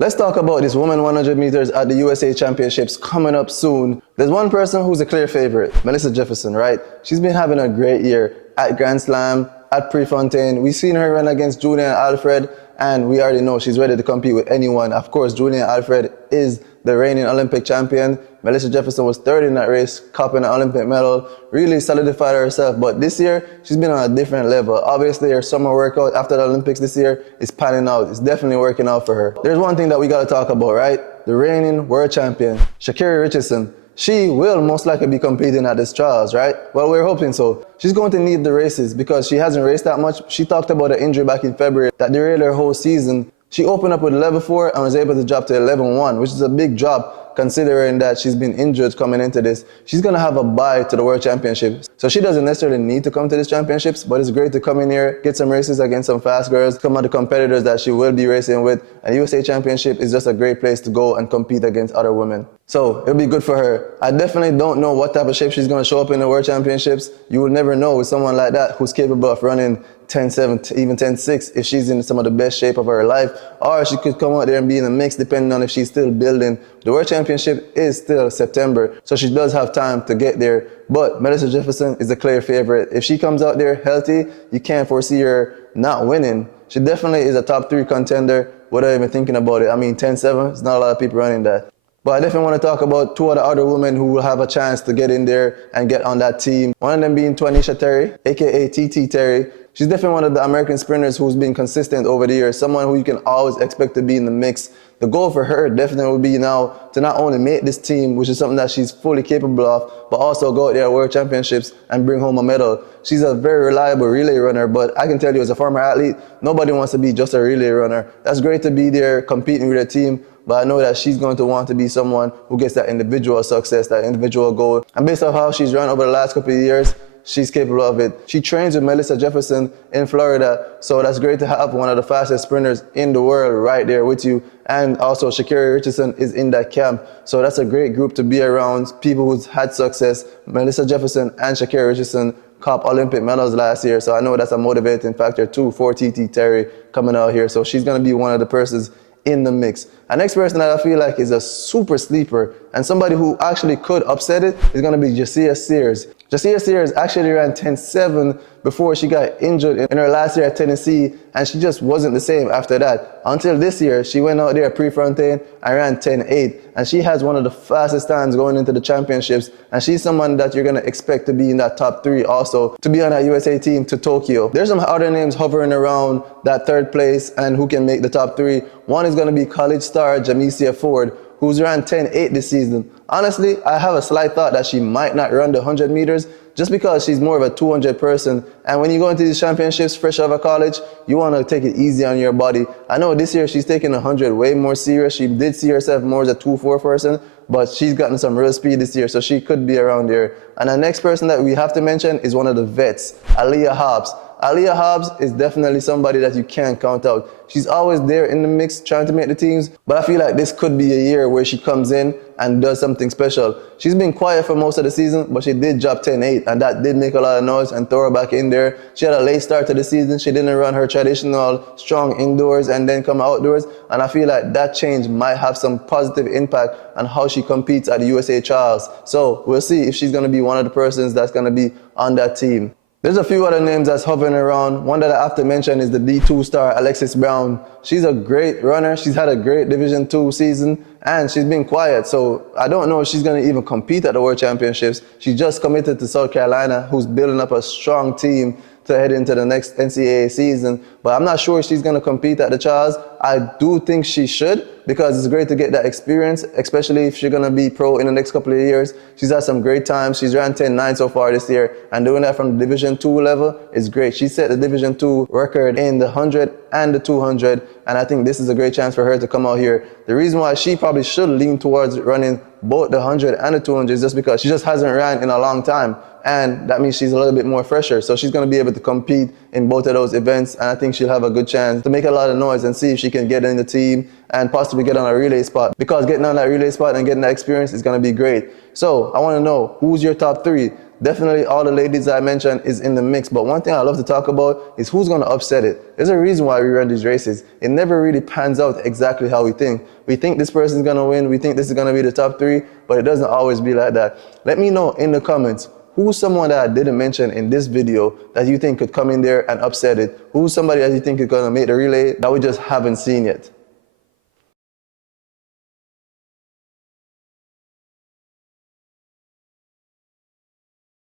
Let's talk about this women 100 meters at the USA Championships coming up soon. There's one person who's a clear favorite, Mellisa Jefferson, right? She's been having a great year at Grand Slam, at Prefontaine. We've seen her run against Julian Alfred, and we already know she's ready to compete with anyone. Of course, Julian Alfred is the reigning Olympic champion. Mellisa Jefferson was third in that race, copping an Olympic medal, really solidified herself. But this year, she's been on a different level. Obviously, her summer workout after the Olympics this year is panning out. It's definitely working out for her. There's one thing that we got to talk about, right? The reigning world champion, Sha'Carri Richardson. She will most likely be competing at this trials, right? Well, we're hoping so. She's going to need the races because she hasn't raced that much. She talked about an injury back in February that derailed her whole season. She opened up with 11.4 and was able to drop to 11.1, which is a big drop considering that she's been injured coming into this. She's going to have a bye to the World Championships. So she doesn't necessarily need to come to these championships, but it's great to come in here, get some races against some fast girls, some of the competitors that she will be racing with. And USA Championship is just a great place to go and compete against other women. So it'll be good for her. I definitely don't know what type of shape she's going to show up in the World Championships. You will never know with someone like that who's capable of running 10.7, even 10.6 if she's in some of the best shape of her life, or she could come out there and be in a mix depending on if she's still building. The World Championship is still September, so she does have time to get there. But Mellisa Jefferson is a clear favorite. If she comes out there healthy, you can't foresee her not winning. She definitely is a top 3 contender without even thinking about it. I mean, 10.7, there's not a lot of people running that. But I definitely want to talk about 2 of the other women who will have a chance to get in there and get on that team. One of them being Twanisha Terry, aka TT Terry. She's definitely one of the American sprinters who's been consistent over the years, someone who you can always expect to be in the mix. The goal for her definitely will be now to not only make this team, which is something that she's fully capable of, but also go out there at World Championships and bring home a medal. She's a very reliable relay runner, but I can tell you as a former athlete, nobody wants to be just a relay runner. That's great to be there competing with a team, but I know that she's going to want to be someone who gets that individual success, that individual goal. And based on how she's run over the last couple of years, she's capable of it. She trains with Mellisa Jefferson in Florida, so that's great to have one of the fastest sprinters in the world right there with you. And also Sha'Carri Richardson is in that camp, so that's a great group to be around, people who's had success. Mellisa Jefferson and Sha'Carri Richardson cop Olympic medals last year, so I know that's a motivating factor too for TT Terry coming out here. So she's going to be one of the persons in the mix. Our next person that I feel like is a super sleeper and somebody who actually could upset it is going to be Jasia Sears. Jasia Sears actually ran 10.7 before she got injured in her last year at Tennessee, and she just wasn't the same after that. Until this year, she went out there at Prefontaine and ran 10.8, and she has one of the fastest times going into the championships, and she's someone that you're going to expect to be in that top 3 also, to be on that USA team to Tokyo. There's some other names hovering around that 3rd place and who can make the top 3. One is going to be college star Jamesia Ford, who's ran 10.8 this season. Honestly, I have a slight thought that she might not run the 100 meters just because she's more of a 200 person. And when you go into these championships fresh out of college, you want to take it easy on your body. I know this year she's taking 100 way more serious. She did see herself more as a 2.4 person, but she's gotten some real speed this year, so she could be around there. And the next person that we have to mention is one of the vets, Aaliyah Hobbs. Aaliyah Hobbs is definitely somebody that you can't count out. She's always there in the mix trying to make the teams, but I feel like this could be a year where she comes in and does something special. She's been quiet for most of the season, but she did drop 10.8, and that did make a lot of noise and throw her back in there. She had a late start to the season. She didn't run her traditional strong indoors and then come outdoors, and I feel like that change might have some positive impact on how she competes at the USA Trials. So we'll see if she's going to be one of the persons that's going to be on that team. There's a few other names that's hovering around. One that I have to mention is the D2 star, Alexis Brown. She's a great runner. She's had a great Division II season, and she's been quiet. So I don't know if she's going to even compete at the World Championships. She just committed to South Carolina, who's building up a strong team to head into the next NCAA season. But I'm not sure if she's going to compete at the trials. I do think she should, because it's great to get that experience, especially if she's going to be pro in the next couple of years. She's had some great times. She's ran 10.9 so far this year, and doing that from the Division II level is great. She set the Division II record in the 100 and the 200, and I think this is a great chance for her to come out here. The reason why she probably should lean towards running both the 100 and the 200 is just because she just hasn't ran in a long time, and that means she's a little bit more fresher. So she's going to be able to compete in both of those events, and I think she'll have a good chance to make a lot of noise and see if she can get in the team and possibly get on a relay spot, because getting on that relay spot and getting that experience is going to be great. So I want to know, who's your top 3? Definitely all the ladies I mentioned is in the mix, but one thing I love to talk about is who's going to upset it. There's a reason why we run these races. It never really pans out exactly how we think. We think this person's going to win, we think this is going to be the top 3, but it doesn't always be like that. Let me know in the comments, who's someone that I didn't mention in this video that you think could come in there and upset it? Who's somebody that you think is going to make the relay that we just haven't seen yet?